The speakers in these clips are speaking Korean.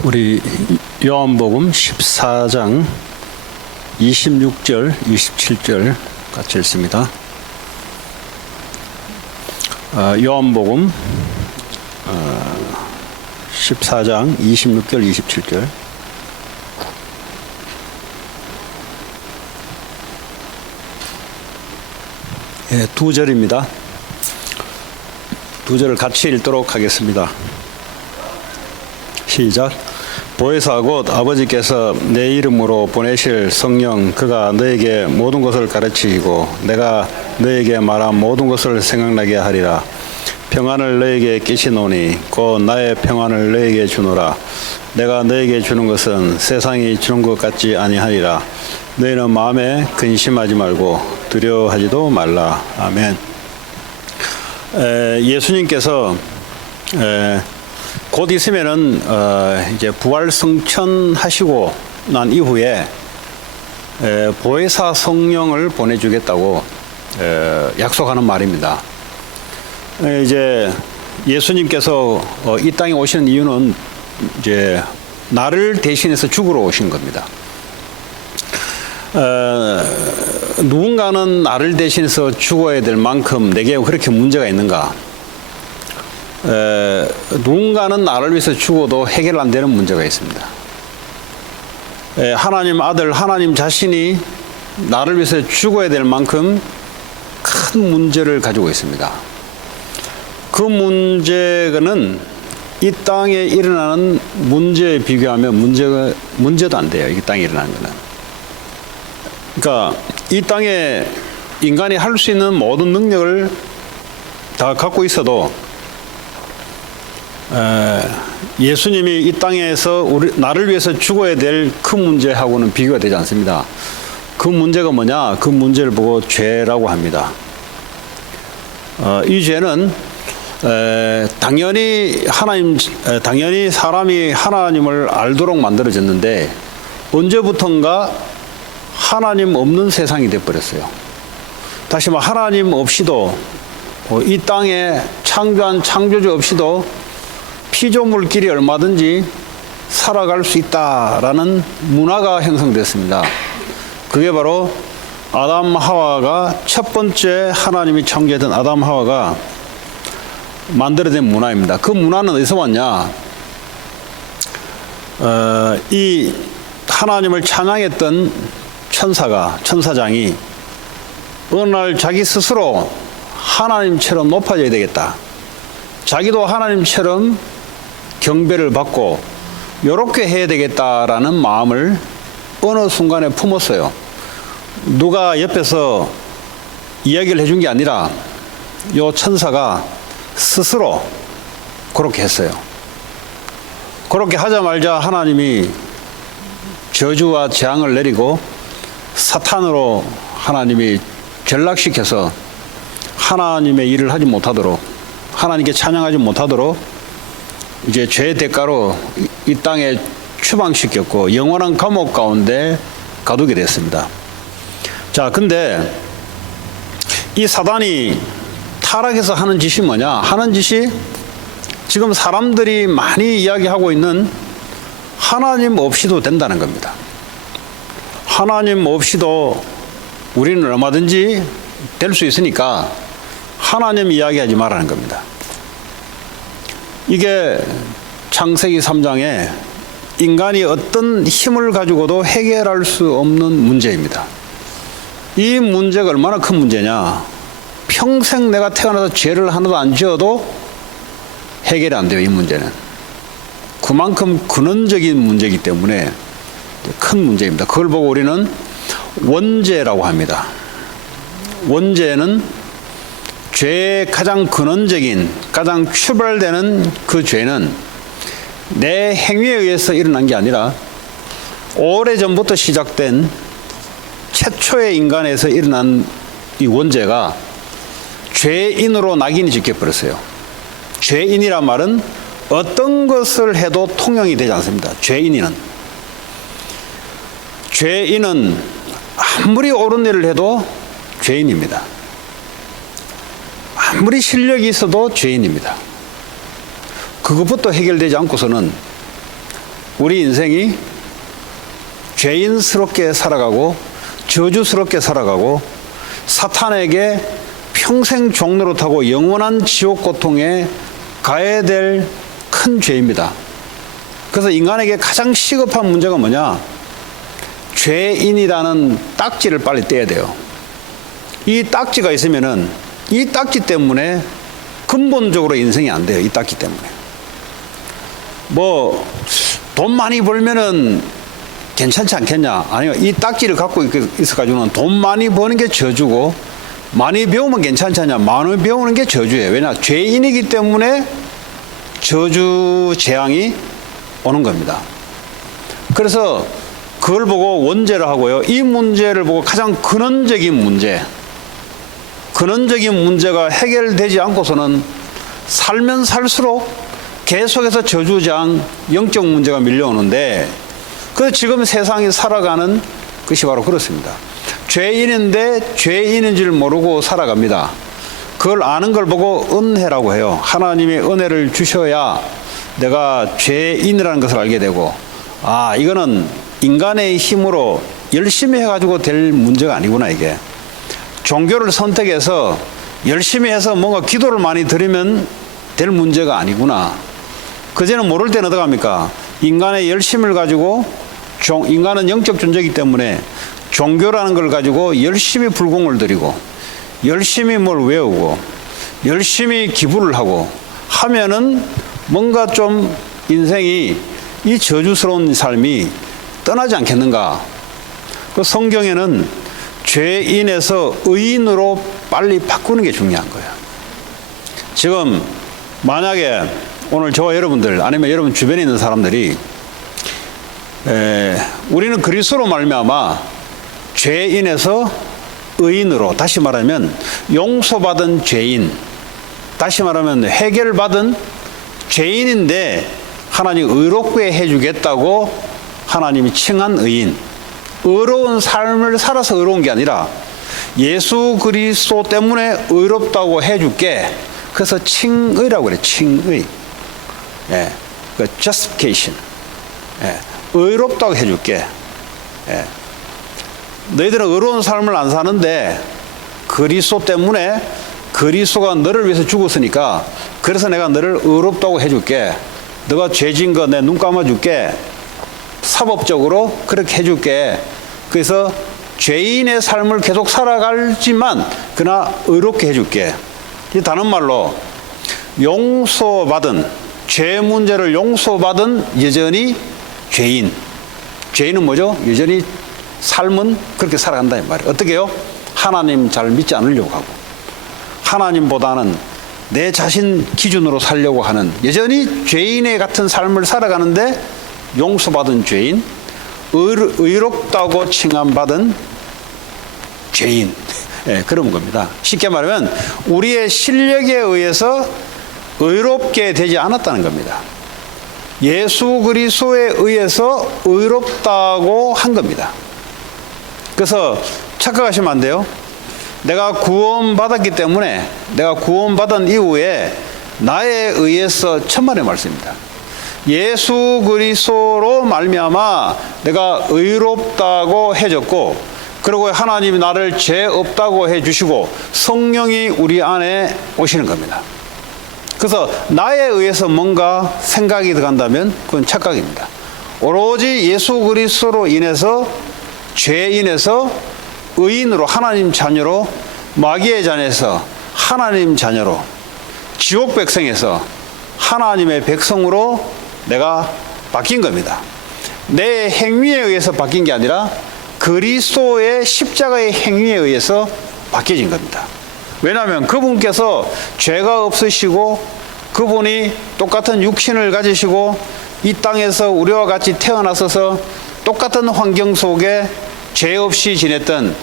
우리 요한복음 14장 26절, 27절 같이 읽습니다. 요한복음 14장 26절, 27절. 두 절입니다. 두 절을 같이 읽도록 하겠습니다. 시작. 보혜사 곧 아버지께서 내 이름으로 보내실 성령 그가 너에게 모든 것을 가르치시고 내가 너에게 말한 모든 것을 생각나게 하리라. 평안을 너에게 끼치노니 곧 나의 평안을 너에게 주노라. 내가 너에게 주는 것은 세상이 주는 것 같지 아니하리라. 너희는 마음에 근심하지 말고 두려워하지도 말라. 아멘. 예수님께서 곧 있으면은 이제 부활 승천하시고 난 이후에 보혜사 성령을 보내주겠다고 약속하는 말입니다. 이제 예수님께서 이 땅에 오시는 이유는 이제 나를 대신해서 죽으러 오신 겁니다. 누군가는 나를 대신해서 죽어야 될 만큼 내게 그렇게 문제가 있는가? 누군가는 나를 위해서 죽어도 해결 안 되는 문제가 있습니다. 하나님 아들, 하나님 자신이 나를 위해서 죽어야 될 만큼 큰 문제를 가지고 있습니다. 그 문제는 이 땅에 일어나는 문제에 비교하면 문제도 안 돼요. 이 땅에 일어나는 거는. 그러니까 이 땅에 인간이 할 수 있는 모든 능력을 다 갖고 있어도 예수님이 이 땅에서 나를 위해서 죽어야 될 그 문제하고는 비교가 되지 않습니다. 그 문제가 뭐냐? 그 문제를 보고 죄라고 합니다. 이 죄는 당연히 사람이 하나님을 알도록 만들어졌는데 언제부턴가 하나님 없는 세상이 되어버렸어요. 다시 말해 하나님 없이도 이 땅에 창조한 창조주 없이도 피조물끼리 얼마든지 살아갈 수 있다라는 문화가 형성됐습니다. 그게 바로 아담 하와가 첫 번째 하나님이 창조했던 아담 하와가 만들어낸 문화입니다. 그 문화는 어디서 왔냐? 이 하나님을 찬양했던 천사장이 어느 날 자기 스스로 하나님처럼 높아져야 되겠다. 자기도 하나님처럼 경배를 받고 이렇게 해야 되겠다라는 마음을 어느 순간에 품었어요. 누가 옆에서 이야기를 해준 게 아니라 이 천사가 스스로 그렇게 했어요. 그렇게 하자마자 하나님이 저주와 재앙을 내리고 사탄으로 하나님이 전락시켜서 하나님의 일을 하지 못하도록 하나님께 찬양하지 못하도록 이제 죄의 대가로 이 땅에 추방시켰고 영원한 감옥 가운데 가두게 됐습니다. 자, 근데 이 사단이 타락해서 하는 짓이 뭐냐? 하는 짓이 지금 사람들이 많이 이야기하고 있는 하나님 없이도 된다는 겁니다. 하나님 없이도 우리는 얼마든지 될 수 있으니까 하나님 이야기하지 말라는 겁니다. 이게 창세기 3장에 인간이 어떤 힘을 가지고도 해결할 수 없는 문제입니다. 이 문제가 얼마나 큰 문제냐? 평생 내가 태어나서 죄를 하나도 안 지어도 해결이 안 돼요. 이 문제는. 그만큼 근원적인 문제이기 때문에 큰 문제입니다. 그걸 보고 우리는 원죄라고 합니다. 원죄는 죄의 가장 근원적인, 가장 출발되는 그 죄는 내 행위에 의해서 일어난 게 아니라 오래전부터 시작된 최초의 인간에서 일어난 이 원죄가 죄인으로 낙인이 찍혀버렸어요. 죄인이란 말은 어떤 것을 해도 통용이 되지 않습니다. 죄인은 아무리 옳은 일을 해도 죄인입니다. 아무리 실력이 있어도 죄인입니다. 그것부터 해결되지 않고서는 우리 인생이 죄인스럽게 살아가고 저주스럽게 살아가고 사탄에게 평생 종노릇하고 영원한 지옥 고통에 가야 될 큰 죄입니다. 그래서 인간에게 가장 시급한 문제가 뭐냐? 죄인이라는 딱지를 빨리 떼야 돼요. 이 딱지가 있으면은 이 딱지 때문에 근본적으로 인생이 안 돼요. 이 딱지 때문에. 뭐 돈 많이 벌면은 괜찮지 않겠냐? 아니요. 이 딱지를 갖고 있어가지고는 돈 많이 버는 게 저주고 많이 배우면 괜찮지 않냐? 많이 배우는 게 저주예요. 왜냐? 죄인이기 때문에 저주 재앙이 오는 겁니다. 그래서 그걸 보고 원죄를 하고요. 이 문제를 보고 가장 근원적인 문제가 해결되지 않고서는 살면 살수록 계속해서 저주장 영적 문제가 밀려오는데 그래서 지금 세상이 살아가는 것이 바로 그렇습니다. 죄인인데 죄인인 줄 모르고 살아갑니다. 그걸 아는 걸 보고 은혜라고 해요. 하나님의 은혜를 주셔야 내가 죄인이라는 것을 알게 되고 이거는 인간의 힘으로 열심히 해가지고 될 문제가 아니구나 이게. 종교를 선택해서 열심히 해서 뭔가 기도를 많이 드리면 될 문제가 아니구나. 그제는 모를 때는 어떡합니까? 인간의 열심을 가지고 인간은 영적 존재이기 때문에 종교라는 걸 가지고 열심히 불공을 드리고 열심히 뭘 외우고 열심히 기부를 하고 하면은 뭔가 좀 인생이 이 저주스러운 삶이 떠나지 않겠는가. 그 성경에는 죄인에서 의인으로 빨리 바꾸는 게 중요한 거예요. 지금 만약에 오늘 저와 여러분들 아니면 여러분 주변에 있는 사람들이 우리는 그리스도로 말미암아 죄인에서 의인으로, 다시 말하면 용서받은 죄인, 다시 말하면 해결받은 죄인인데 하나님 의롭게 해주겠다고 하나님이 칭한 의인, 의로운 삶을 살아서 의로운 게 아니라 예수 그리스도 때문에 의롭다고 해줄게. 그래서 칭의라고 그래. 칭의. 그 justification. 의롭다고 해줄게. 너희들은 의로운 삶을 안 사는데 그리스도 때문에 그리스도가 너를 위해서 죽었으니까 그래서 내가 너를 의롭다고 해줄게. 너가 죄진 거 내 눈 감아줄게. 사법적으로 그렇게 해줄게. 그래서 죄인의 삶을 계속 살아가지만 그러나 의롭게 해줄게. 다른 말로 용서받은, 죄 문제를 용서받은 여전히 죄인. 죄인은 뭐죠? 여전히 삶은 그렇게 살아간다 이 말이에요. 어떻게 해요? 하나님 잘 믿지 않으려고 하고 하나님보다는 내 자신 기준으로 살려고 하는 여전히 죄인의 같은 삶을 살아가는데 용서받은 죄인, 의롭다고 칭함받은 죄인. 그런 겁니다. 쉽게 말하면 우리의 실력에 의해서 의롭게 되지 않았다는 겁니다. 예수 그리스도에 의해서 의롭다고 한 겁니다. 그래서 착각하시면 안 돼요. 내가 구원받았기 때문에 내가 구원받은 이후에 나에 의해서 천만의 말씀입니다. 예수 그리스도로 말미암아 내가 의롭다고 해줬고 그리고 하나님이 나를 죄 없다고 해주시고 성령이 우리 안에 오시는 겁니다. 그래서 나에 의해서 뭔가 생각이 들어간다면 그건 착각입니다. 오로지 예수 그리스도로 인해서 죄인에서 의인으로 하나님 자녀로 마귀의 자녀에서 하나님 자녀로 지옥 백성에서 하나님의 백성으로 내가 바뀐 겁니다. 내 행위에 의해서 바뀐 게 아니라 그리스도의 십자가의 행위에 의해서 바뀌어진 겁니다. 왜냐하면 그분께서 죄가 없으시고 그분이 똑같은 육신을 가지시고 이 땅에서 우리와 같이 태어나셔서 똑같은 환경 속에 죄 없이 지냈던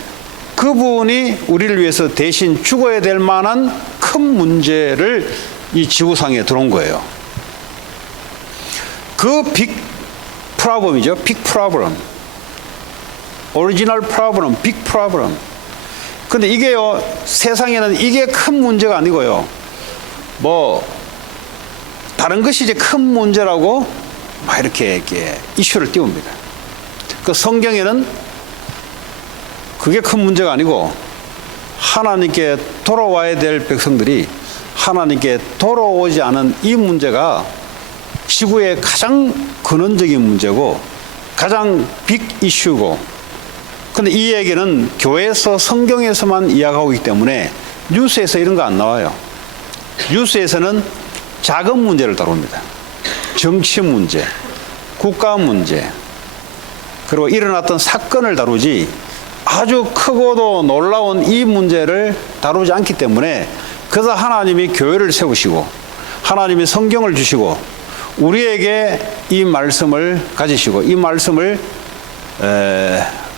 그분이 우리를 위해서 대신 죽어야 될 만한 큰 문제를 이 지구상에 들어온 거예요. 그 빅 프로블럼이죠. 빅 프로블럼. 오리지널 프로블럼, 빅 프로블럼. 근데 이게요, 세상에는 이게 큰 문제가 아니고요. 뭐 다른 것이 이제 큰 문제라고 막 이렇게 이슈를 띄웁니다. 그 성경에는 그게 큰 문제가 아니고 하나님께 돌아와야 될 백성들이 하나님께 돌아오지 않은 이 문제가 지구의 가장 근원적인 문제고 가장 빅 이슈고, 근데 이 얘기는 교회에서 성경에서만 이야기하고 있기 때문에 뉴스에서 이런 거 안 나와요. 뉴스에서는 작은 문제를 다룹니다. 정치 문제, 국가 문제, 그리고 일어났던 사건을 다루지 아주 크고도 놀라운 이 문제를 다루지 않기 때문에, 그래서 하나님이 교회를 세우시고 하나님이 성경을 주시고 우리에게 이 말씀을 가지시고 이 말씀을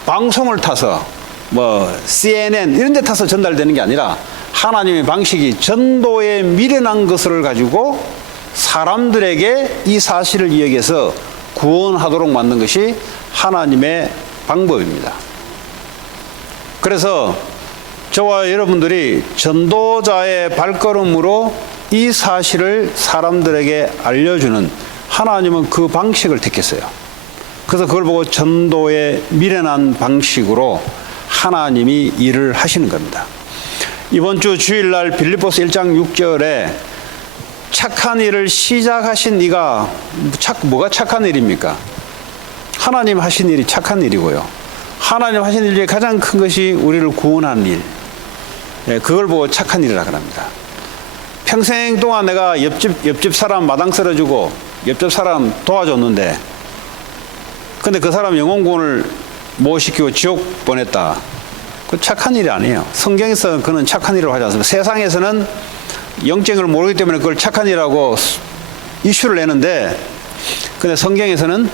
방송을 타서 뭐 CNN 이런 데 타서 전달되는 게 아니라 하나님의 방식이 전도에 미련한 것을 가지고 사람들에게 이 사실을 이야기해서 구원하도록 만든 것이 하나님의 방법입니다. 그래서 저와 여러분들이 전도자의 발걸음으로 이 사실을 사람들에게 알려주는, 하나님은 그 방식을 택했어요. 그래서 그걸 보고 전도에 미련한 방식으로 하나님이 일을 하시는 겁니다. 이번 주 주일날 빌립보서 1장 6절에 착한 일을 시작하신 이가, 뭐가 착한 일입니까? 하나님 하신 일이 착한 일이고요. 하나님 하신 일 중에 가장 큰 것이 우리를 구원하는 일, 그걸 보고 착한 일이라고 합니다. 평생 동안 내가 옆집 사람 마당 쓸어주고 옆집 사람 도와줬는데, 근데 그 사람 영혼 구원을 못 시키고 지옥 보냈다. 그 착한 일이 아니에요. 성경에서 그는 착한 일을 하지 않습니다. 세상에서는 영적을 모르기 때문에 그걸 착한 일이라고 이슈를 내는데, 근데 성경에서는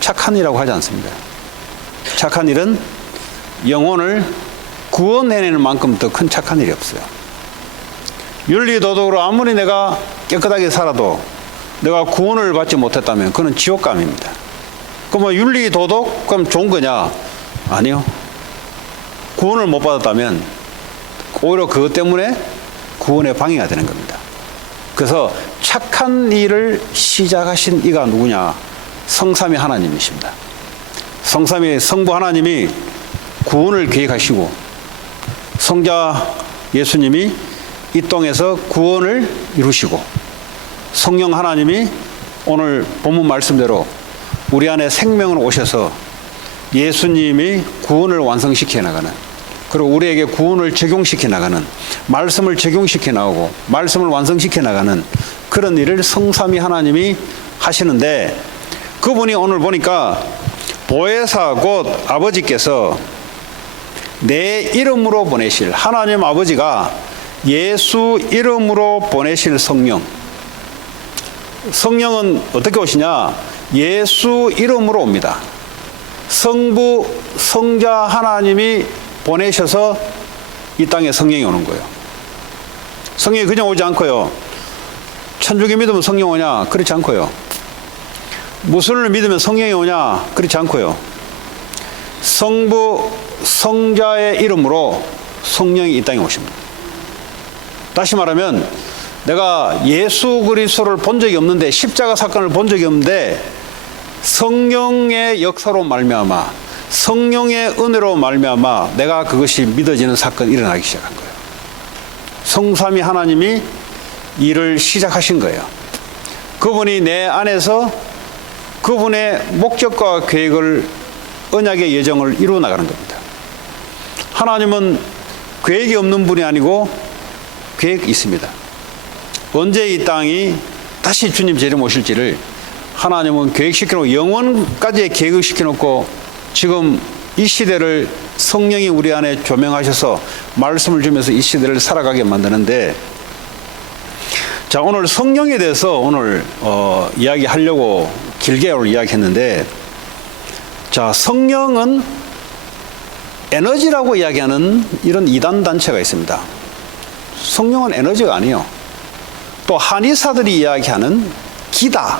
착한 일이라고 하지 않습니다. 착한 일은 영혼을 구원해내는 만큼 더 큰 착한 일이 없어요. 윤리도덕으로 아무리 내가 깨끗하게 살아도 내가 구원을 받지 못했다면 그는 지옥감입니다. 그럼 뭐 윤리도덕? 그럼 좋은 거냐? 아니요. 구원을 못 받았다면 오히려 그것 때문에 구원의 방해가 되는 겁니다. 그래서 착한 일을 시작하신 이가 누구냐? 성삼위 하나님이십니다. 성삼위 성부 하나님이 구원을 계획하시고 성자 예수님이 이 땅에서 구원을 이루시고 성령 하나님이 오늘 본문 말씀대로 우리 안에 생명을 오셔서 예수님이 구원을 완성시켜 나가는, 그리고 우리에게 구원을 적용시켜 나가는, 말씀을 적용시켜 나가고 말씀을 완성시켜 나가는 그런 일을 성삼위 하나님이 하시는데, 그분이 오늘 보니까 보혜사 곧 아버지께서 내 이름으로 보내실, 하나님 아버지가 예수 이름으로 보내실 성령, 성령은 어떻게 오시냐? 예수 이름으로 옵니다. 성부 성자 하나님이 보내셔서 이 땅에 성령이 오는 거예요. 성령이 그냥 오지 않고요. 천주교 믿으면 성령 오냐? 그렇지 않고요. 무슬림을 믿으면 성령이 오냐? 그렇지 않고요. 성부 성자의 이름으로 성령이 이 땅에 오십니다. 다시 말하면 내가 예수 그리스도를 본 적이 없는데, 십자가 사건을 본 적이 없는데 성령의 역사로 말미암아, 성령의 은혜로 말미암아 내가 그것이 믿어지는 사건이 일어나기 시작한 거예요. 성삼위 하나님이 일을 시작하신 거예요. 그분이 내 안에서 그분의 목적과 계획을, 언약의 예정을 이루어 나가는 겁니다. 하나님은 계획이 없는 분이 아니고 계획이 있습니다. 언제 이 땅이 다시 주님 재림 오실지를 하나님은 계획시켜놓고 영원까지 계획시켜놓고 지금 이 시대를 성령이 우리 안에 조명하셔서 말씀을 주면서 이 시대를 살아가게 만드는데, 자, 오늘 성령에 대해서 오늘 이야기하려고 길게 오늘 이야기했는데, 자, 성령은 에너지라고 이야기하는 이런 이단 단체가 있습니다. 성령은 에너지가 아니에요. 또 한의사들이 이야기하는 기다.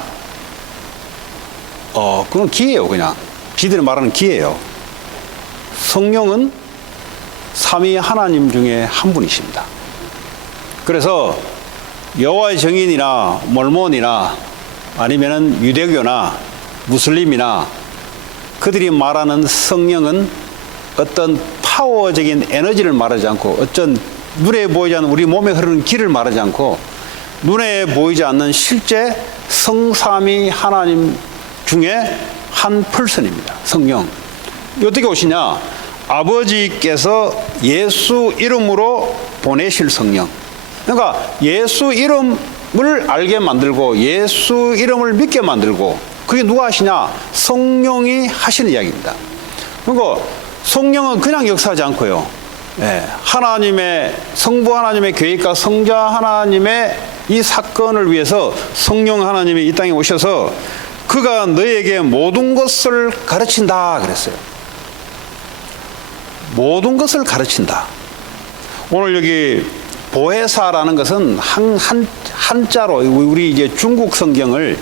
그건 기예요. 그냥 지들이 말하는 기예요. 성령은 삼위 하나님 중에 한 분이십니다. 그래서 여호와의 증인이나 몰몬이나 아니면은 유대교나 무슬림이나 그들이 말하는 성령은 어떤 파워적인 에너지를 말하지 않고 어떤 눈에 보이지 않는 우리 몸에 흐르는 길을 말하지 않고 눈에 보이지 않는 실제 성삼위 하나님 중에 한 퍼슨입니다. 성령. 어떻게 오시냐? 아버지께서 예수 이름으로 보내실 성령. 그러니까 예수 이름을 알게 만들고 예수 이름을 믿게 만들고 그게 누가 하시냐? 성령이 하시는 이야기입니다. 그리고 성령은 그냥 역사하지 않고요. 하나님의 성부 하나님의 계획과 성자 하나님의 이 사건을 위해서 성령 하나님이 이 땅에 오셔서 그가 너에게 모든 것을 가르친다 그랬어요. 모든 것을 가르친다. 오늘 여기 보혜사라는 것은 한자로 우리 이제 중국 성경을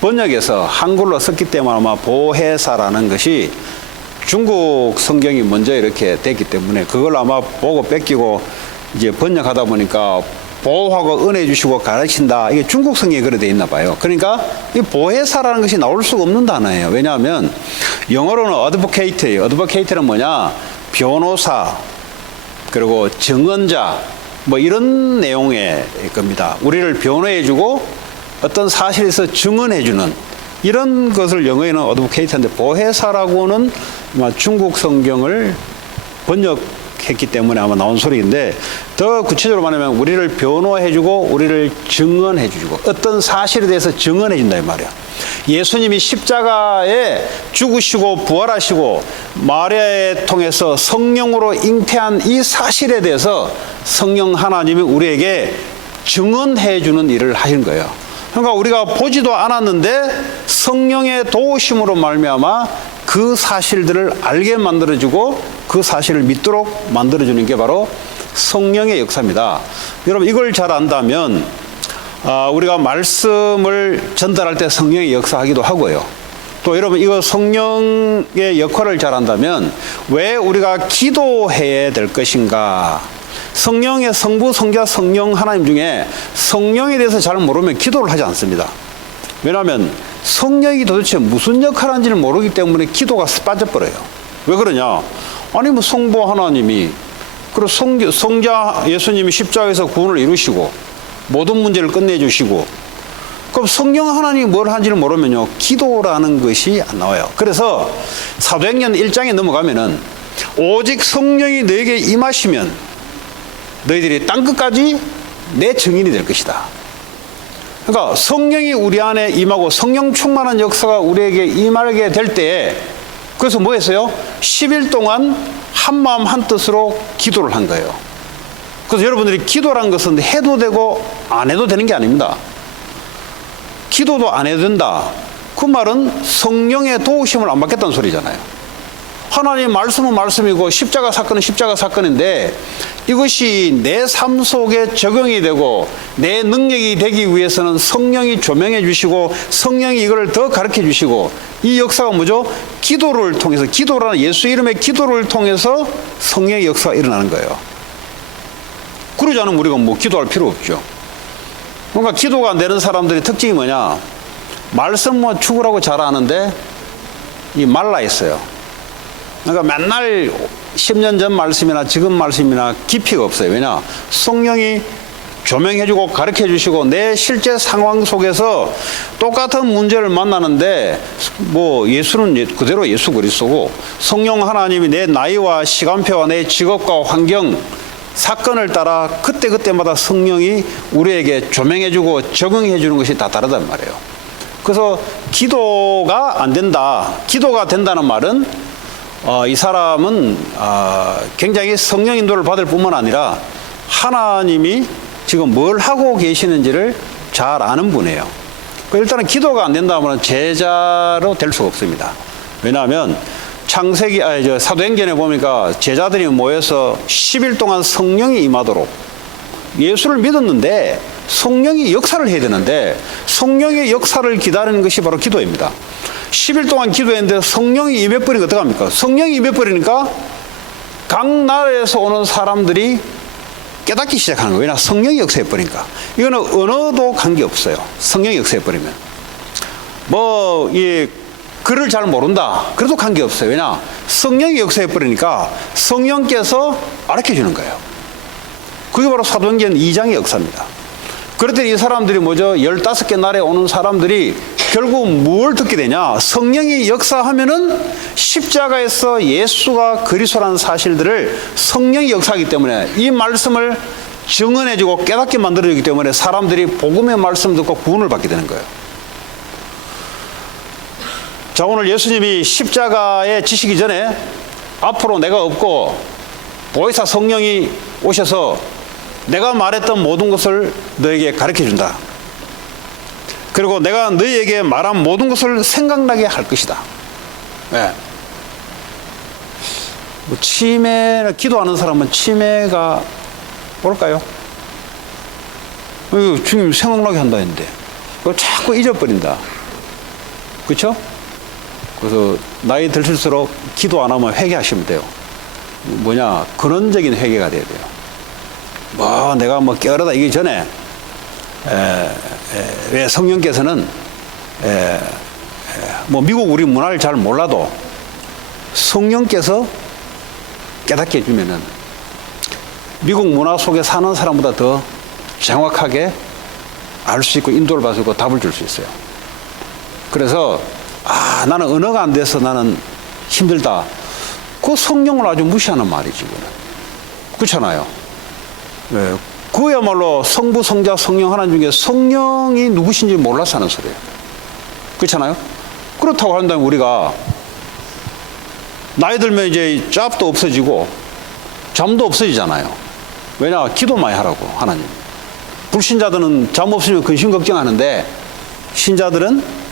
번역해서 한글로 썼기 때문에 아마 보혜사라는 것이 중국 성경이 먼저 이렇게 됐기 때문에 그걸 아마 보고 뺏기고 이제 번역하다 보니까 보호하고 은혜 주시고 가르친다. 이게 중국 성경에 그래 돼 있나 봐요. 그러니까 이 보혜사라는 것이 나올 수가 없는 단어예요. 왜냐하면 영어로는 advocate예요. advocate는 뭐냐? 변호사, 그리고 증언자, 뭐 이런 내용의 겁니다. 우리를 변호해주고 어떤 사실에서 증언해주는 이런 것을 영어에는 advocate인데 보혜사라고는 아마 중국 성경을 번역했기 때문에 아마 나온 소리인데 더 구체적으로 말하면 우리를 변호해주고 우리를 증언해주고 어떤 사실에 대해서 증언해준다 이 말이야. 예수님이 십자가에 죽으시고 부활하시고 마리아에 통해서 성령으로 잉태한 이 사실에 대해서 성령 하나님이 우리에게 증언해주는 일을 하신 거예요. 그러니까 우리가 보지도 않았는데 성령의 도우심으로 말미암아 그 사실들을 알게 만들어주고 그 사실을 믿도록 만들어주는 게 바로 성령의 역사입니다. 여러분 이걸 잘 안다면 우리가 말씀을 전달할 때 성령의 역사하기도 하고요. 또 여러분 이거 성령의 역할을 잘 안다면 왜 우리가 기도해야 될 것인가? 성령의 성부, 성자, 성령 하나님 중에 성령에 대해서 잘 모르면 기도를 하지 않습니다. 왜냐하면 성령이 도대체 무슨 역할을 하는지를 모르기 때문에 기도가 빠져버려요. 왜 그러냐? 아니 뭐 성부 하나님이 그리고 성자 예수님이 십자가에서 구원을 이루시고 모든 문제를 끝내주시고 그럼 성령 하나님이 뭘 하는지를 모르면요 기도라는 것이 안 나와요. 그래서 사도행전 1장에 넘어가면은 오직 성령이 너에게 임하시면 너희들이 땅끝까지 내 증인이 될 것이다. 그러니까 성령이 우리 안에 임하고 성령 충만한 역사가 우리에게 임하게 될 때에 그래서 뭐 했어요? 10일 동안 한 마음 한 뜻으로 기도를 한 거예요. 그래서 여러분들이 기도란 것은 해도 되고 안 해도 되는 게 아닙니다. 기도도 안 해도 된다. 그 말은 성령의 도우심을 안 받겠다는 소리잖아요. 하나님 말씀은 말씀이고 십자가 사건은 십자가 사건인데 이것이 내 삶 속에 적용이 되고 내 능력이 되기 위해서는 성령이 조명해 주시고 성령이 이걸 더 가르쳐 주시고 이 역사가 뭐죠? 기도를 통해서 기도라는 예수 이름의 기도를 통해서 성령의 역사가 일어나는 거예요. 그러지 않으면 우리가 뭐 기도할 필요 없죠. 그러니까 기도가 안 되는 사람들의 특징이 뭐냐? 말씀만 죽으라고 잘하는데 이 말라 있어요. 그러니까 맨날 10년 전 말씀이나 지금 말씀이나 깊이가 없어요. 왜냐? 성령이 조명해주고 가르쳐주시고 내 실제 상황 속에서 똑같은 문제를 만나는데 뭐 예수는 그대로 예수 그리스도고 성령 하나님이 내 나이와 시간표와 내 직업과 환경 사건을 따라 그때그때마다 성령이 우리에게 조명해주고 적응해주는 것이 다 다르단 말이에요. 그래서 기도가 안 된다. 기도가 된다는 말은 이 사람은 굉장히 성령 인도를 받을 뿐만 아니라 하나님이 지금 뭘 하고 계시는지를 잘 아는 분이에요. 일단은 기도가 안 된다면 제자로 될 수가 없습니다. 왜냐하면 사도행전에 보니까 제자들이 모여서 10일 동안 성령이 임하도록 예수를 믿었는데 성령이 역사를 해야 되는데 성령의 역사를 기다리는 것이 바로 기도입니다. 10일 동안 기도했는데 성령이 임해버리니까 어떡합니까? 성령이 임해버리니까 각 나라에서 오는 사람들이 깨닫기 시작하는 거예요. 왜냐? 성령이 역사해버리니까. 이거는 언어도 관계없어요. 성령이 역사해버리면. 글을 잘 모른다. 그래도 관계없어요. 왜냐? 성령이 역사해 버리니까 성령께서 가르쳐 주는 거예요. 그게 바로 사도행전 2장의 역사입니다. 그랬더니 이 사람들이 15개 나라에 오는 사람들이 결국 뭘 듣게 되냐? 성령이 역사하면은 십자가에서 예수가 그리스도라는 사실들을 성령이 역사하기 때문에 이 말씀을 증언해주고 깨닫게 만들어주기 때문에 사람들이 복음의 말씀 듣고 구원을 받게 되는 거예요. 자, 오늘 예수님이 십자가에 지시기 전에 앞으로 내가 없고 보혜사 성령이 오셔서 내가 말했던 모든 것을 너에게 가르쳐 준다. 그리고 내가 너희에게 말한 모든 것을 생각나게 할 것이다. 네. 기도하는 사람은 치매가 올까요? 주님 생각나게 한다 했는데 그걸 자꾸 잊어버린다. 그렇죠? 그래서 나이 들수록 기도 안 하면 회개하시면 돼요. 근원적인 회개가 돼야 돼요. 내가 깨어르다 이기 전에 왜 성령께서는 미국 우리 문화를 잘 몰라도 성령께서 깨닫게 해주면은 미국 문화 속에 사는 사람보다 더 정확하게 알 수 있고 인도를 받을 수 있고 답을 줄 수 있어요. 그래서 나는 언어가 안 돼서 나는 힘들다. 그 성령을 아주 무시하는 말이지, 그거는. 그렇잖아요. 네. 그야말로 성부, 성자, 성령 하나님 중에 성령이 누구신지 몰라서 하는 소리예요. 그렇잖아요? 그렇다고 한다면 우리가 나이 들면 이제 짭도 없어지고 잠도 없어지잖아요. 왜냐? 기도 많이 하라고, 하나님. 불신자들은 잠 없으면 근심 걱정하는데 신자들은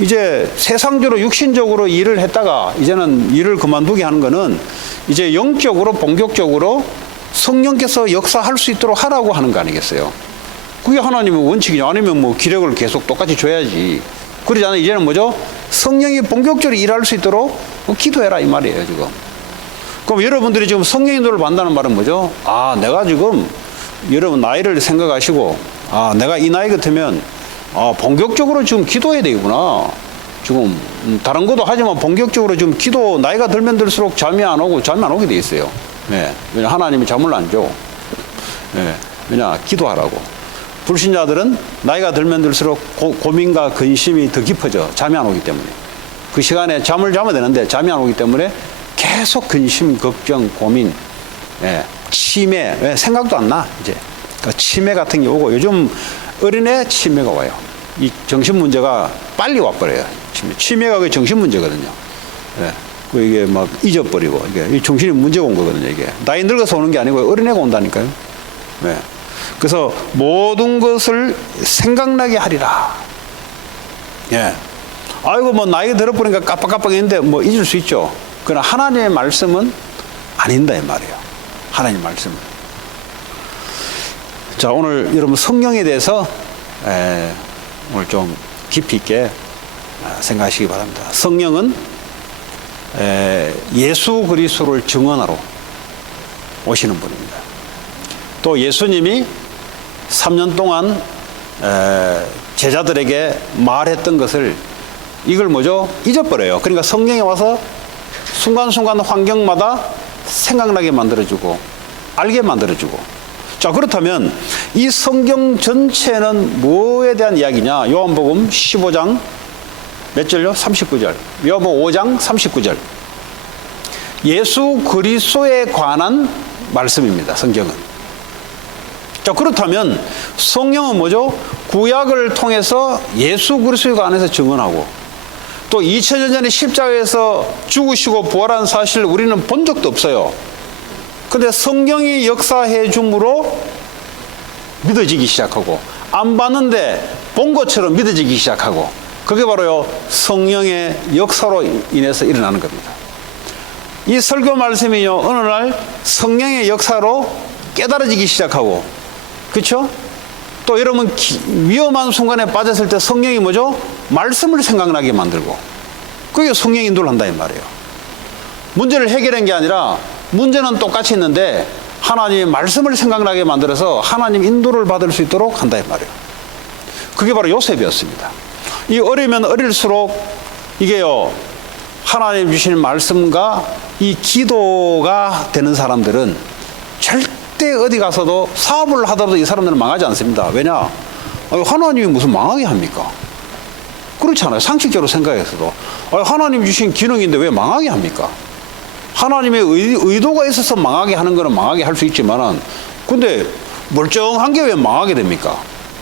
이제 세상적으로 육신적으로 일을 했다가 이제는 일을 그만두게 하는 거는 이제 영적으로 본격적으로 성령께서 역사할 수 있도록 하라고 하는 거 아니겠어요? 그게 하나님의 원칙이냐? 아니면 기력을 계속 똑같이 줘야지. 그러잖아요. 이제는 성령이 본격적으로 일할 수 있도록 기도해라 이 말이에요, 지금. 그럼 여러분들이 지금 성령 인도를 받는다는 말은 뭐죠? 내가 지금 여러분 나이를 생각하시고 내가 이 나이 같으면 본격적으로 지금 기도해야 되구나. 지금 다른 것도 하지만 본격적으로 지금 기도 나이가 들면 들수록 잠이 안 오게 돼 있어요. 네. 왜냐? 하나님이 잠을 안 줘. 네. 왜냐? 기도하라고. 불신자들은 나이가 들면 들수록 고민과 근심이 더 깊어져. 잠이 안 오기 때문에. 그 시간에 잠을 자면 되는데 잠이 안 오기 때문에 계속 근심, 걱정, 고민, 치매, 생각도 안 나, 이제. 그러니까 치매 같은 게 오고 요즘 어린애 치매가 와요. 이 정신 문제가 빨리 와버려요. 치매가 그 정신 문제거든요. 이게 잊어버리고 이게 정신이 문제가 온 거거든요. 이게 나이 늙어서 오는 게 아니고 어린애가 온다니까요. 그래서 모든 것을 생각나게 하리라. 나이 들어버리니까 깜빡깜빡했는데 잊을 수 있죠. 그러나 하나님의 말씀은 아닌다 이 말이에요. 하나님 말씀은. 자, 오늘 여러분 성령에 대해서 오늘 좀 깊이 있게 생각하시기 바랍니다. 성령은 예수 그리스도를 증언하러 오시는 분입니다. 또 예수님이 3년 동안 제자들에게 말했던 것을 이걸 잊어버려요. 그러니까 성령이 와서 순간순간 환경마다 생각나게 만들어주고 알게 만들어주고. 자, 그렇다면 이 성경 전체는 뭐에 대한 이야기냐? 요한복음 15장 몇 절요? 39절. 요한복음 5장 39절. 예수 그리스도에 관한 말씀입니다. 성경은. 자, 그렇다면 성령은 뭐죠? 구약을 통해서 예수 그리스도에 관해서 증언하고 또 2000년 전에 십자가에서 죽으시고 부활한 사실을 우리는 본 적도 없어요. 근데 성경이 역사해 줌으로 믿어지기 시작하고 안 봤는데 본 것처럼 믿어지기 시작하고 그게 바로요 성령의 역사로 인해서 일어나는 겁니다. 이 설교 말씀이요 어느 날 성령의 역사로 깨달아지기 시작하고 그렇죠? 또 여러분 위험한 순간에 빠졌을 때 성령이 뭐죠? 말씀을 생각나게 만들고 그게 성령 인도를 한다 이 말이에요. 문제를 해결한 게 아니라 문제는 똑같이 있는데 하나님의 말씀을 생각나게 만들어서 하나님 인도를 받을 수 있도록 한다 이 말이에요. 그게 바로 요셉이었습니다. 이 어리면 어릴수록 이게요, 하나님 주시는 말씀과 이 기도가 되는 사람들은 절대 어디 가서도 사업을 하더라도 이 사람들은 망하지 않습니다. 왜냐? 하나님이 무슨 망하게 합니까? 그렇지 않아요. 상식적으로 생각해서도. 하나님 주신 기능인데 왜 망하게 합니까? 하나님의 의도가 있어서 망하게 하는 거는 망하게 할 수 있지만은, 근데 멀쩡한 게 왜 망하게 됩니까?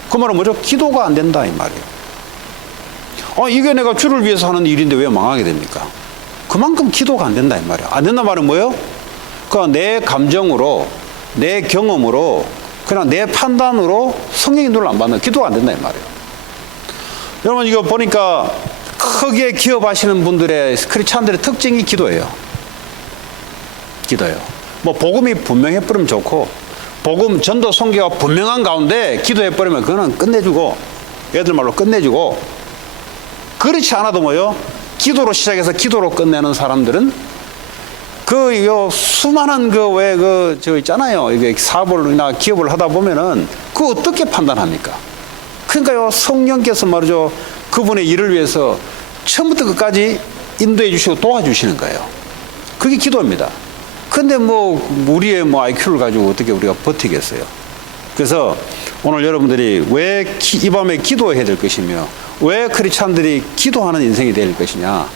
그 말은 뭐죠? 기도가 안 된다 이 말이에요. 이게 내가 주를 위해서 하는 일인데 왜 망하게 됩니까? 그만큼 기도가 안 된다 이 말이에요. 안 된다 말은 뭐예요? 그러니까 내 감정으로, 내 경험으로, 그냥 내 판단으로 성령의 눈을 안 받는, 기도가 안 된다 이 말이에요. 여러분 이거 보니까 크게 기업하시는 분들의, 크리스찬들의 특징이 기도예요. 기도예요. 뭐 복음이 분명해버리면 좋고, 복음 전도 선교가 분명한 가운데 기도해버리면 그거는 끝내주고, 애들 말로 끝내주고, 그렇지 않아도 뭐요? 기도로 시작해서 기도로 끝내는 사람들은 수많은 저 있잖아요. 이게 사업이나 기업을 하다 보면은 그거 어떻게 판단합니까? 그러니까요, 성령께서 말이죠. 그분의 일을 위해서 처음부터 끝까지 인도해 주시고 도와주시는 거예요. 그게 기도입니다. 근데 우리의 IQ를 가지고 어떻게 우리가 버티겠어요? 그래서 오늘 여러분들이 왜 이 밤에 기도해야 될 것이며, 왜 크리스찬들이 기도하는 인생이 될 것이냐?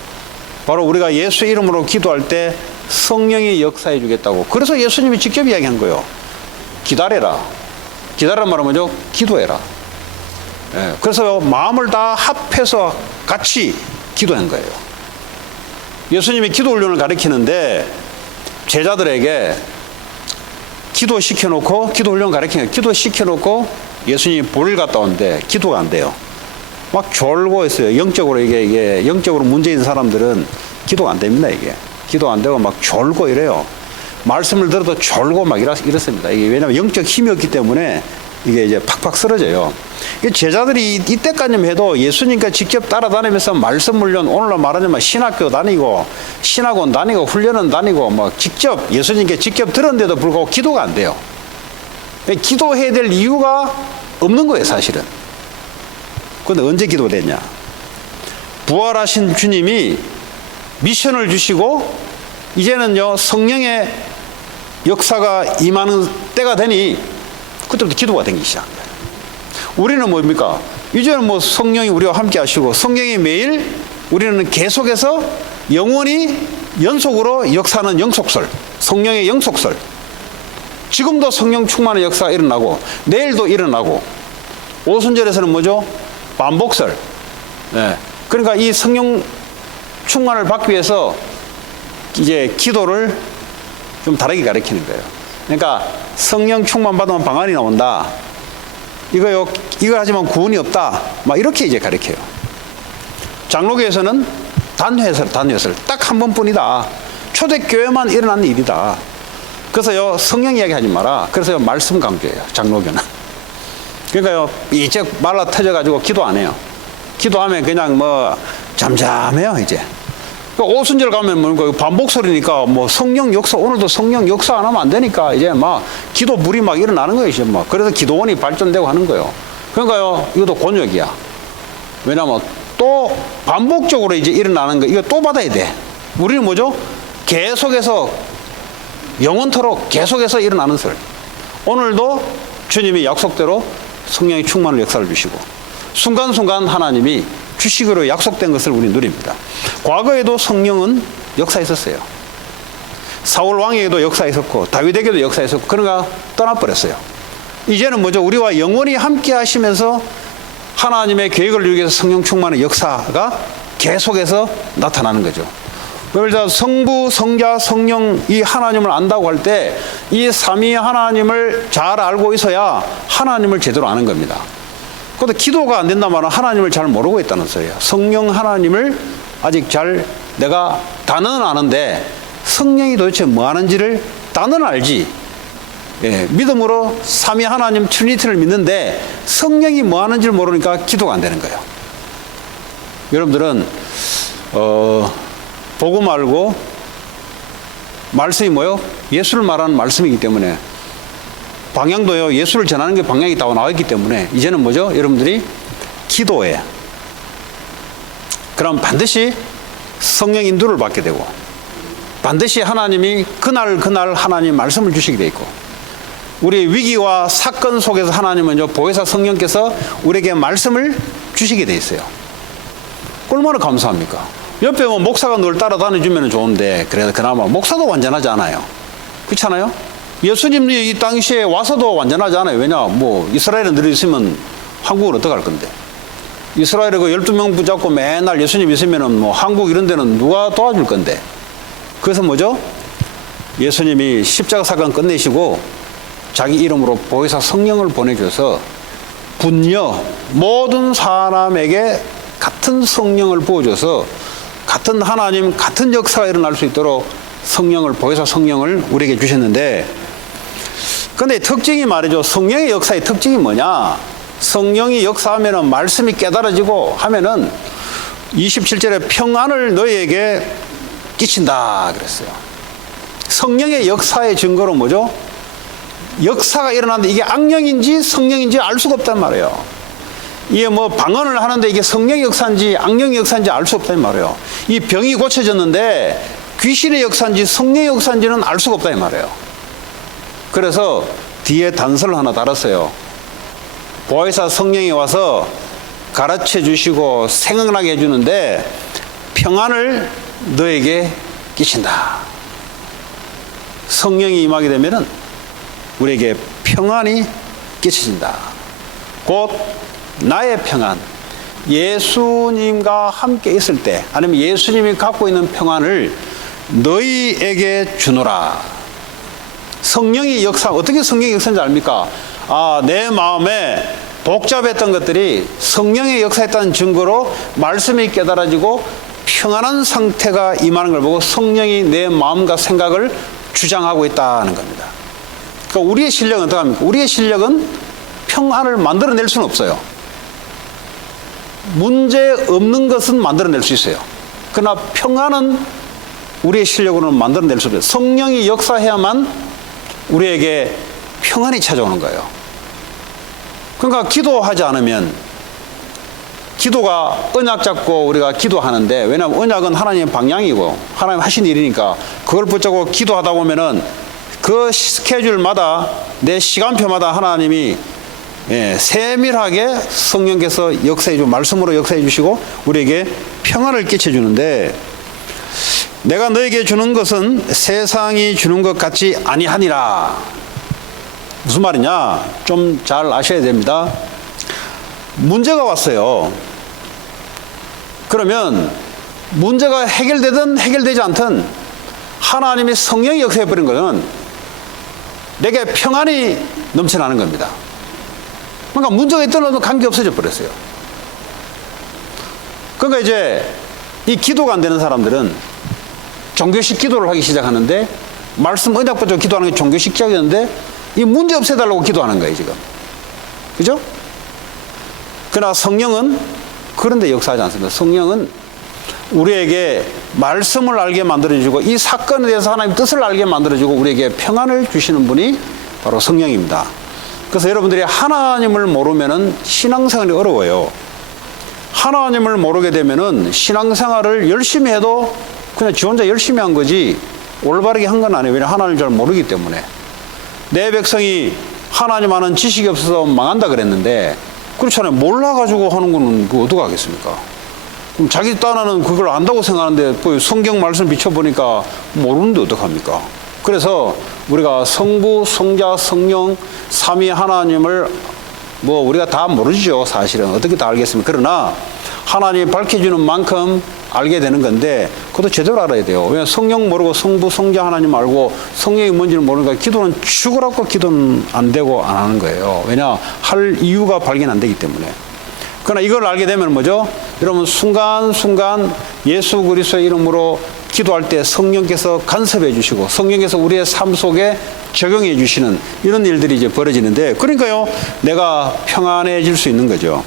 바로 우리가 예수의 이름으로 기도할 때 성령이 역사해 주겠다고. 그래서 예수님이 직접 이야기한 거예요. 기다려라. 기다리란 말은 뭐죠? 기도해라. 그래서 마음을 다 합해서 같이 기도한 거예요. 예수님이 기도 훈련을 가르치는데 제자들에게 기도 시켜놓고, 기도 훈련 가르치는, 기도 시켜놓고 예수님이 볼일 갔다 오는데 기도가 안 돼요. 막 졸고 있어요. 영적으로 이게 영적으로 문제 있는 사람들은 기도가 안 됩니다. 이게 기도 안 되고 막 졸고 이래요. 말씀을 들어도 졸고 막 이렇습니다. 이게 왜냐하면 영적 힘이 없기 때문에 이게 이제 팍팍 쓰러져요. 제자들이 이때까지만 해도 예수님과 직접 따라다니면서 말씀 훈련, 오늘날 말하자면 신학교 다니고 신학원 다니고 훈련은 다니고 막 직접 예수님께 직접 들었는데도 불구하고 기도가 안 돼요. 기도해야 될 이유가 없는 거예요, 사실은. 그런데 언제 기도됐냐? 부활하신 주님이 미션을 주시고 이제는요, 성령의 역사가 임하는 때가 되니 그때부터 기도가 되기 시작합니다. 우리는 뭡니까? 이제는 성령이 우리와 함께 하시고 성령이 매일 우리는 계속해서 영원히 연속으로 역사하는 영속설, 성령의 영속설. 지금도 성령 충만의 역사가 일어나고 내일도 일어나고, 오순절에서는 뭐죠? 반복설. 그러니까 이 성령 충만을 받기 위해서 이제 기도를 좀 다르게 가르치는 거예요. 그러니까 성령 충만 받으면 방안이 나온다. 이거 하지만 구원이 없다. 막 이렇게 이제 가르쳐요. 장로교에서는 단회설 딱 한 번뿐이다. 초대교회만 일어나는 일이다. 그래서요, 성령 이야기 하지 마라. 그래서 말씀 강조해요, 장로교는. 그러니까요, 이제 말라 터져가지고 기도 안 해요. 기도하면 그냥 잠잠해요, 이제. 오순절 가면 반복설이니까 성령 역사, 오늘도 성령 역사 안 하면 안 되니까 이제 기도 물이 일어나는 거예요, 이제 그래서 기도원이 발전되고 하는 거예요. 그러니까요, 이것도 곤욕이야. 왜냐면 또 반복적으로 이제 일어나는 거, 이거 또 받아야 돼. 우리는 뭐죠? 계속해서 영원토록 계속해서 일어나는 설. 오늘도 주님이 약속대로 성령의 충만을 역사를 주시고 순간순간 하나님이 주식으로 약속된 것을 우리 누립니다. 과거에도 성령은 역사했었어요. 사울 왕에게도 역사했었고 다윗에게도 역사했었고, 그러니까 떠나버렸어요. 이제는 뭐죠? 우리와 영원히 함께 하시면서 하나님의 계획을 이루기 위해서 성령 충만의 역사가 계속해서 나타나는 거죠. 예를 들어 성부, 성자, 성령 이 하나님을 안다고 할 때 이 삼위 하나님을 잘 알고 있어야 하나님을 제대로 아는 겁니다. 그런데 기도가 안 된단 말은 하나님을 잘 모르고 있다는 소리예요. 성령 하나님을 아직 잘 내가 다는 아는데 성령이 도대체 뭐 하는지를 다는 알지. 믿음으로 삼위 하나님 트리니티를 믿는데 성령이 뭐 하는지를 모르니까 기도가 안 되는 거예요. 여러분들은 복음 알고 말씀이 뭐요? 예수를 말하는 말씀이기 때문에 방향도요, 예수를 전하는 게 방향이 다 나와 있기 때문에 이제는 뭐죠? 여러분들이 기도해. 그럼 반드시 성령 인도를 받게 되고, 반드시 하나님이 그날 하나님 말씀을 주시게 돼 있고, 우리의 위기와 사건 속에서 하나님은 보혜사 성령께서 우리에게 말씀을 주시게 돼 있어요. 얼마나 감사합니까? 옆에 목사가 늘 따라다니주면 좋은데, 그래도 그나마 목사도 완전하지 않아요. 그렇잖아요? 예수님이 이 당시에 와서도 완전하지 않아요. 왜냐? 이스라엘은 늘 있으면 한국은 어떡할 건데? 이스라엘에 12명 붙잡고 맨날 예수님 있으면은 한국 이런 데는 누가 도와줄 건데? 그래서 뭐죠? 예수님이 십자가 사건 끝내시고 자기 이름으로 보혜사 성령을 보내줘서 분녀 모든 사람에게 같은 성령을 부어줘서 같은 하나님, 같은 역사가 일어날 수 있도록 성령을, 보혜사 성령을 우리에게 주셨는데, 근데 특징이 말이죠. 성령의 역사의 특징이 뭐냐? 성령이 역사하면은 말씀이 깨달아지고 하면은 27절에 평안을 너희에게 끼친다 그랬어요. 성령의 역사의 증거로 뭐죠? 역사가 일어나는데 이게 악령인지 성령인지 알 수가 없단 말이에요. 이게 방언을 하는데 이게 성령의 역사인지 악령의 역사인지 알 수 없단 말이에요. 이 병이 고쳐졌는데 귀신의 역사인지 성령의 역사인지는 알 수가 없단 말이에요. 그래서 뒤에 단서를 하나 달았어요. 보혜사 성령이 와서 가르쳐 주시고 생각나게 해주는데 평안을 너에게 끼친다. 성령이 임하게 되면은 우리에게 평안이 끼쳐진다. 곧 나의 평안, 예수님과 함께 있을 때, 아니면 예수님이 갖고 있는 평안을 너희에게 주노라. 성령의 역사, 어떻게 성령의 역사인지 압니까? 내 마음에 복잡했던 것들이 성령의 역사했다는 증거로 말씀이 깨달아지고 평안한 상태가 임하는 걸 보고 성령이 내 마음과 생각을 주장하고 있다는 겁니다. 그러니까 우리의 실력은 어떻게 합니까? 우리의 실력은 평안을 만들어낼 수는 없어요. 문제 없는 것은 만들어낼 수 있어요. 그러나 평안은 우리의 실력으로는 만들어낼 수 없어요. 성령이 역사해야만 우리에게 평안이 찾아오는 거예요. 그러니까 기도하지 않으면, 기도가 언약 잡고 우리가 기도하는데, 왜냐하면 언약은 하나님의 방향이고 하나님 하신 일이니까 그걸 붙잡고 기도하다 보면은 그 스케줄마다 내 시간표마다 하나님이 세밀하게 성령께서 역사해 주고 말씀으로 역사해 주시고 우리에게 평안을 끼쳐 주는데, 내가 너에게 주는 것은 세상이 주는 것 같지 아니하니라. 무슨 말이냐? 좀 잘 아셔야 됩니다. 문제가 왔어요. 그러면 문제가 해결되든 해결되지 않든 하나님의 성령이 역사해버린 것은 내게 평안이 넘쳐나는 겁니다. 그러니까 문제가 있더라도 관계 없어져 버렸어요. 그러니까 이제 이 기도가 안 되는 사람들은 종교식 기도를 하기 시작하는데, 말씀 언약 붙잡고 기도하는 게 종교식 시작이었는데 이 문제 없애달라고 기도하는 거예요 지금. 그죠? 그러나 성령은 그런데 역사하지 않습니다. 성령은 우리에게 말씀을 알게 만들어주고 이 사건에 대해서 하나님 뜻을 알게 만들어주고 우리에게 평안을 주시는 분이 바로 성령입니다. 그래서 여러분들이 하나님을 모르면은 신앙생활이 어려워요. 하나님을 모르게 되면은 신앙생활을 열심히 해도 그냥 지 혼자 열심히 한 거지 올바르게 한 건 아니에요. 왜냐하면 하나님을 잘 모르기 때문에. 내 백성이 하나님 아는 지식이 없어서 망한다 그랬는데, 그렇잖아요. 몰라가지고 하는 거는 어떻게 하겠습니까? 그럼 자기 딴에는 그걸 안다고 생각하는데 성경 말씀 비춰보니까 모르는데 어떡합니까? 그래서 우리가 성부, 성자, 성령, 삼위 하나님을 우리가 다 모르죠. 사실은 어떻게 다 알겠습니까? 그러나 하나님이 밝혀주는 만큼 알게 되는 건데 그것도 제대로 알아야 돼요. 왜냐하면 성령 모르고 성부, 성자 하나님 알고 성령이 뭔지는 모르니까 기도는 죽으라고 기도는 안 되고 안 하는 거예요. 왜냐? 할 이유가 발견 안 되기 때문에. 그러나 이걸 알게 되면 뭐죠? 여러분 순간순간 예수 그리스도의 이름으로 기도할 때 성령께서 간섭해 주시고 성령께서 우리의 삶 속에 적용해 주시는 이런 일들이 이제 벌어지는데, 그러니까요 내가 평안해질 수 있는 거죠.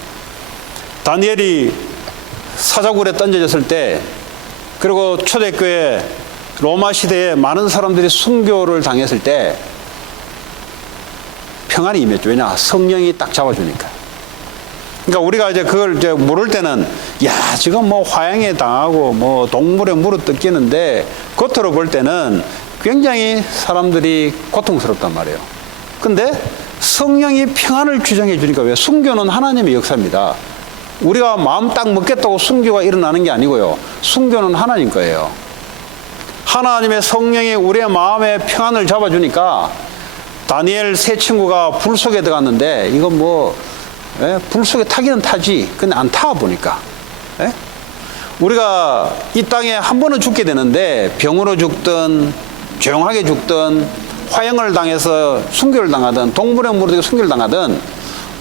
다니엘이 사자굴에 던져졌을 때, 그리고 초대교회 로마 시대에 많은 사람들이 순교를 당했을 때 평안이 임했죠. 왜냐? 성령이 딱 잡아주니까. 그러니까 우리가 이제 그걸 이제 모를 때는 야, 지금 뭐 화양에 당하고 뭐 동물에 물어 뜯기는데 겉으로 볼 때는 굉장히 사람들이 고통스럽단 말이에요. 근데 성령이 평안을 주장해 주니까, 왜? 순교는 하나님의 역사입니다. 우리가 마음 딱 먹겠다고 순교가 일어나는 게 아니고요. 순교는 하나님 거예요. 하나님의 성령이 우리의 마음에 평안을 잡아주니까, 다니엘 세 친구가 불 속에 들어갔는데, 이건 뭐, 불 속에 타기는 타지. 근데 안 타 보니까. 우리가 이 땅에 한 번은 죽게 되는데, 병으로 죽든, 조용하게 죽든, 화형을 당해서 순교를 당하든, 동물의 물에 순교를 당하든,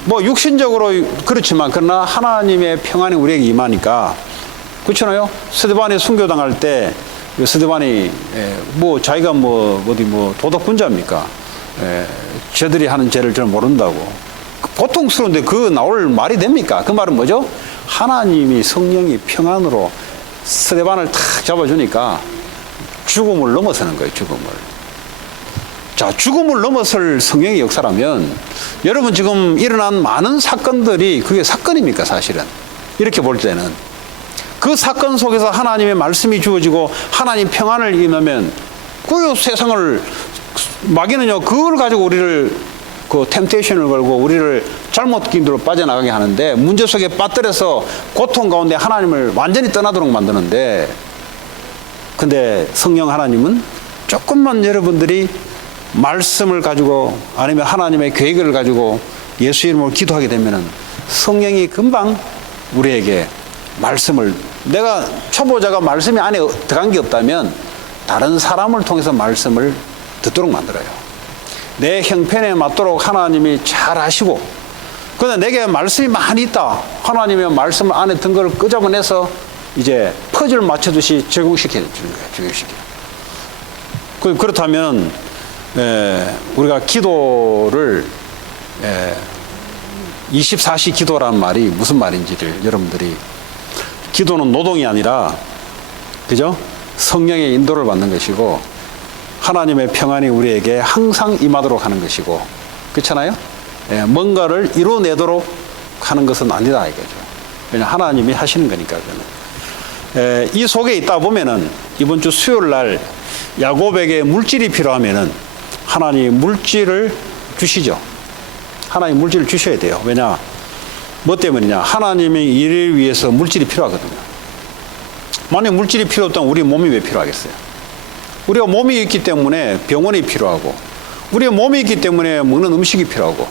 뭐 육신적으로 그렇지만, 그러나 하나님의 평안이 우리에게 임하니까, 그렇잖아요. 스데반이 순교당할 때 스데반이 뭐 자기가 뭐 어디 뭐 도덕군자입니까? 저들이 하는 죄를 저는 모른다고. 고통스러운데 그 나올 말이 됩니까? 그 말은 뭐죠? 하나님이 성령이 평안으로 스데반을 탁 잡아주니까 죽음을 넘어서는 거예요. 죽음을. 자, 죽음을 넘어설 성령의 역사라면, 여러분 지금 일어난 많은 사건들이 그게 사건입니까? 사실은 이렇게 볼 때는 그 사건 속에서 하나님의 말씀이 주어지고 하나님 평안을 임하면, 그 세상을 마귀는요 그걸 가지고 우리를 그 템테이션을 걸고 우리를 잘못 길로 빠져나가게 하는데, 문제 속에 빠뜨려서 고통 가운데 하나님을 완전히 떠나도록 만드는데, 근데 성령 하나님은 조금만 여러분들이 말씀을 가지고 아니면 하나님의 계획을 가지고 예수 이름으로 기도하게 되면은 성령이 금방 우리에게 말씀을, 내가 초보자가 말씀이 안에 들어간 게 없다면 다른 사람을 통해서 말씀을 듣도록 만들어요. 내 형편에 맞도록 하나님이 잘 하시고, 그런데 내게 말씀이 많이 있다. 하나님의 말씀을 안에 든 걸 끄집어내서 이제 퍼즐 맞추듯이 적용시켜 주는 거예요. 적용시켜. 그렇다면 우리가 기도를 24시 기도라는 말이 무슨 말인지를 여러분들이, 기도는 노동이 아니라, 그죠? 성령의 인도를 받는 것이고, 하나님의 평안이 우리에게 항상 임하도록 하는 것이고, 그렇잖아요? 뭔가를 이뤄내도록 하는 것은 아니다 이거죠. 왜냐하면 하나님이 하시는 거니까. 이 속에 있다 보면은 이번 주 수요일 날 야곱에게 물질이 필요하면은 하나님이 물질을 주시죠. 하나님 물질을 주셔야 돼요. 왜냐? 뭐 때문이냐? 하나님의 일을 위해서 물질이 필요하거든요. 만약 물질이 필요 없다면 우리 몸이 왜 필요하겠어요? 우리가 몸이 있기 때문에 병원이 필요하고, 우리가 몸이 있기 때문에 먹는 음식이 필요하고,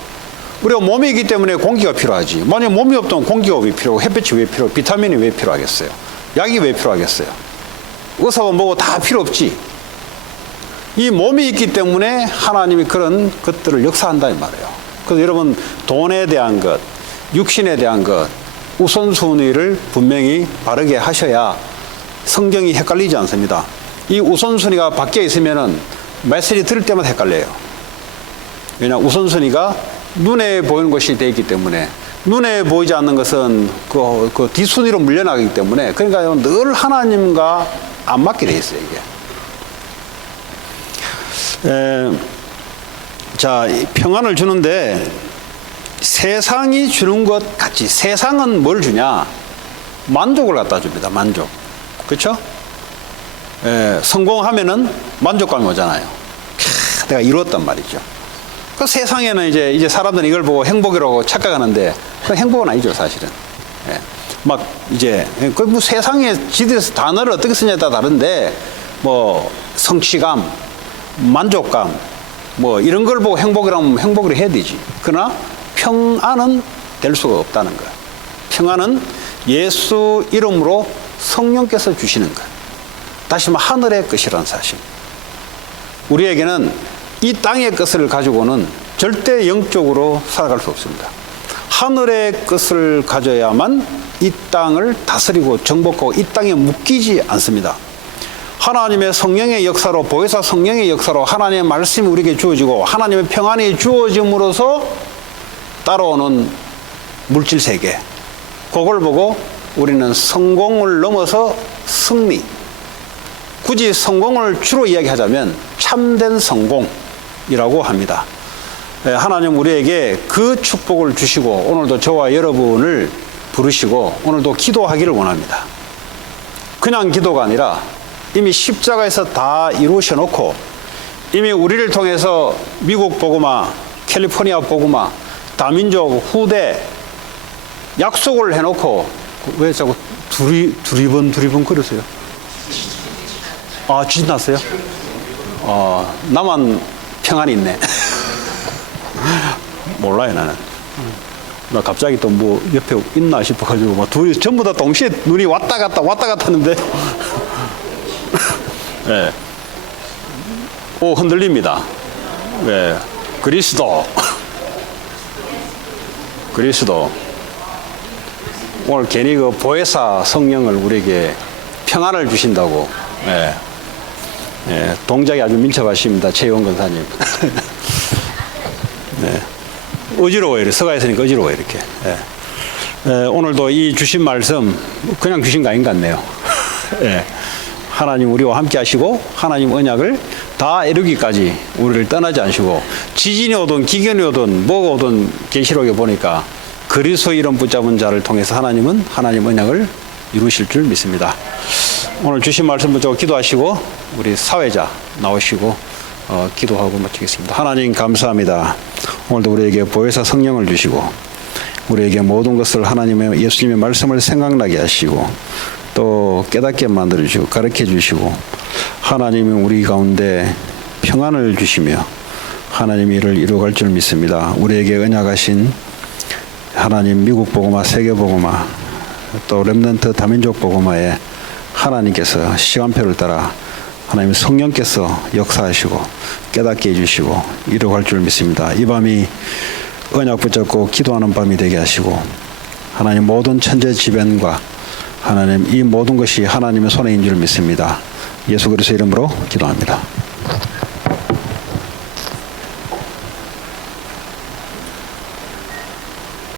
우리가 몸이 있기 때문에 공기가 필요하지. 만약 몸이 없다면 공기가 왜 필요하고, 햇볕이 왜 필요하고, 비타민이 왜 필요하겠어요? 약이 왜 필요하겠어요? 의사가 뭐고 다 필요 없지. 이 몸이 있기 때문에 하나님이 그런 것들을 역사한다 이 말이에요. 그래서 여러분, 돈에 대한 것, 육신에 대한 것, 우선순위를 분명히 바르게 하셔야 성경이 헷갈리지 않습니다. 이 우선순위가 바뀌어 있으면은 메시지 들을 때마다 헷갈려요. 왜냐? 우선순위가 눈에 보이는 것이 되어 있기 때문에, 눈에 보이지 않는 것은 그 뒷순위로 물려나가기 때문에, 그러니까 늘 하나님과 안 맞게 되어 있어요, 이게. 자, 평안을 주는데 세상이 주는 것 같이, 세상은 뭘 주냐? 만족을 갖다 줍니다. 만족. 그렇죠? 성공하면은 만족감이 오잖아요. 내가 이루었단 말이죠. 그 세상에는 이제 사람들은 이걸 보고 행복이라고 착각하는데, 그 행복은 아니죠, 사실은. 막 이제 그 뭐 세상에 지대에서 단어를 어떻게 쓰냐에 따라 다른데, 뭐 성취감, 만족감, 뭐 이런 걸 보고 행복이라면 행복을 해야 되지. 그러나 평안은 될 수가 없다는 거예요. 평안은 예수 이름으로 성령께서 주시는 거예요. 다시 말하면 하늘의 것이라는 사실. 우리에게는 이 땅의 것을 가지고는 절대 영적으로 살아갈 수 없습니다. 하늘의 것을 가져야만 이 땅을 다스리고 정복하고 이 땅에 묶이지 않습니다. 하나님의 성령의 역사로, 보혜사 성령의 역사로 하나님의 말씀이 우리에게 주어지고 하나님의 평안이 주어짐으로써 따라오는 물질 세계, 그걸 보고 우리는 성공을 넘어서 승리, 굳이 성공을 주로 이야기하자면 참된 성공이라고 합니다. 하나님 우리에게 그 축복을 주시고 오늘도 저와 여러분을 부르시고 오늘도 기도하기를 원합니다. 그냥 기도가 아니라 이미 십자가에서 다 이루셔 놓고 이미 우리를 통해서 미국 복음화, 캘리포니아 복음화, 다민족 후대 약속을 해놓고 왜 자꾸 두리번 그러세요? 아, 지진 났어요? 나만 평안이 있네. 몰라요, 나는. 나 갑자기 또 뭐 옆에 있나 싶어가지고 막 둘이 전부 다 동시에 눈이 왔다 갔다 하는데 네. 오, 흔들립니다. 네. 그리스도 오늘 괜히 그 보혜사 성령을 우리에게 평안을 주신다고. 네. 네. 동작이 아주 밀접하십니다, 최영 권사님. 네. 어지러워요. 이렇게 서가 있으니까 어지러워요. 이렇게. 네. 오늘도 이 주신 말씀 그냥 주신 거 아닌 것 같네요. 네. 하나님 우리와 함께 하시고 하나님 언약을 다 이루기까지 우리를 떠나지 않으시고 지진이 오든 기근이 오든 뭐가 오든 계시록에 보니까 그리스도 이름 붙잡은 자를 통해서 하나님은 하나님 언약을 이루실 줄 믿습니다. 오늘 주신 말씀 붙잡고 기도하시고 우리 사회자 나오시고 기도하고 마치겠습니다. 하나님 감사합니다. 오늘도 우리에게 보혜사 성령을 주시고 우리에게 모든 것을 하나님의 예수님의 말씀을 생각나게 하시고 또 깨닫게 만들어주시고 가르쳐주시고 하나님이 우리 가운데 평안을 주시며 하나님 일을 이루어갈 줄 믿습니다. 우리에게 언약하신 하나님 미국 복음화, 세계 복음화, 또 렘넌트 다민족 복음화에 하나님께서 시간표를 따라 하나님 성령께서 역사하시고 깨닫게 해주시고 이루어갈 줄 믿습니다. 이 밤이 언약 붙잡고 기도하는 밤이 되게 하시고 하나님 모든 천재지변과 하나님 이 모든 것이 하나님의 손에 있는 줄 믿습니다. 예수 그리스도 이름으로 기도합니다.